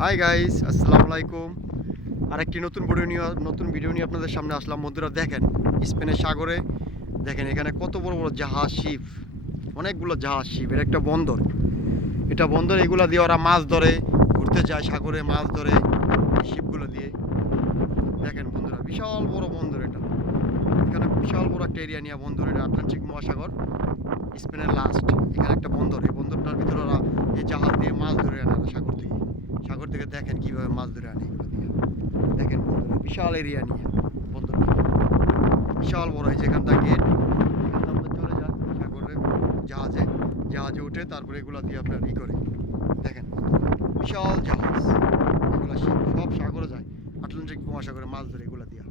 Hi guys, আসসালামু আলাইকুম। আরেকটি নতুন ভিডিও নিয়ে আপনাদের সামনে আসলাম। বন্ধুরা দেখেন, স্পেনের সাগরে দেখেন এখানে কত বড় বড় জাহাজ, শিপ, অনেকগুলো জাহাজ, শিপ। এটা একটা বন্দর। এটা বন্দর, এগুলা দিয়ে ওরা মাছ ধরে, ঘুরতে যায় সাগরে, মাছ ধরে এই শিপগুলো দিয়ে। দেখেন বন্ধুরা, বিশাল বড় বন্দর এটা। এখানে বিশাল বড় একটা এরিয়া নিয়ে বন্দর। এটা আটলান্টিক মহাসাগর, স্পেনের লাস্ট। এখানে একটা বন্দর, এই বন্দরটার ভিতরে ওরা এই জাহাজ দিয়ে মাছ ধরে আনে সাগর থেকে দেখেন কিভাবে মাছ ধরে আনে এগুলো দিয়ে। দেখেন বন্ধুরা, বিশাল এরিয়া নিয়ে বন্দর, বিশাল বড়। এই যেখানটা গেট, এখানটা আপনার চলে যান সাগরে, জাহাজে জাহাজে উঠে তারপরে এগুলো দিয়ে আপনার করে। দেখেন বন্ধুরা, বিশাল জাহাজ, এগুলো সব সাগরে যায়, আটলান্টিক মহাসাগরে মাছ ধরে এগুলো দিয়া।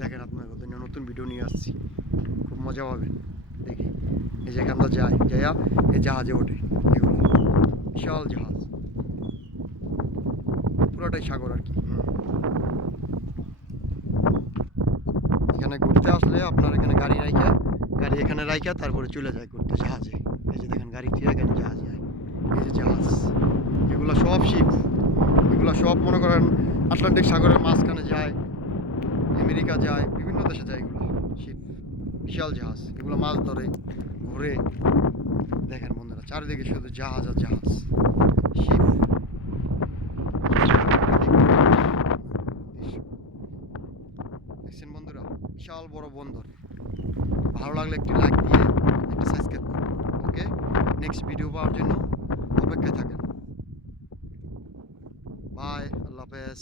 দেখেন আপনার জন্য নতুন ভিডিও নিয়ে আসছি, খুব মজা পাবেন দেখি। এই যেখানটা যায়, যাইয়া এই জাহাজে ওঠে, এগুলো বিশাল জাহাজ, পুরোটাই সাগর আর কি। এখানে ঘুরতে আসলে আপনার এখানে গাড়ি এখানে রাইখা তারপরে চলে যায় ঘুরতে জাহাজে। এই যে দেখেন গাড়ি দিয়ে এখানে জাহাজ যায়, এই যে জাহাজ, এগুলো সব শিপ। এগুলো সব মনে করেন আটলান্টিক সাগরের মাঝখানে যায়, আমেরিকা যায়, বিভিন্ন দেশে যায় এগুলো শিপ, বিশাল জাহাজ। এগুলো মাছ ধরে, ঘুরে। দেখেন বন্ধুরা, চারিদিকে শুধু জাহাজ আর জাহাজ, শিপ। দেখছেন বন্ধুরা, বিশাল বড় বন্দর। ভালো লাগলে একটি লাইক দিয়ে একটি সাবস্ক্রাইব করুন। ওকে, নেক্সট ভিডিও পাওয়ার জন্য অপেক্ষায় থাকেন। বাই, আল্লাহ হাফেজ।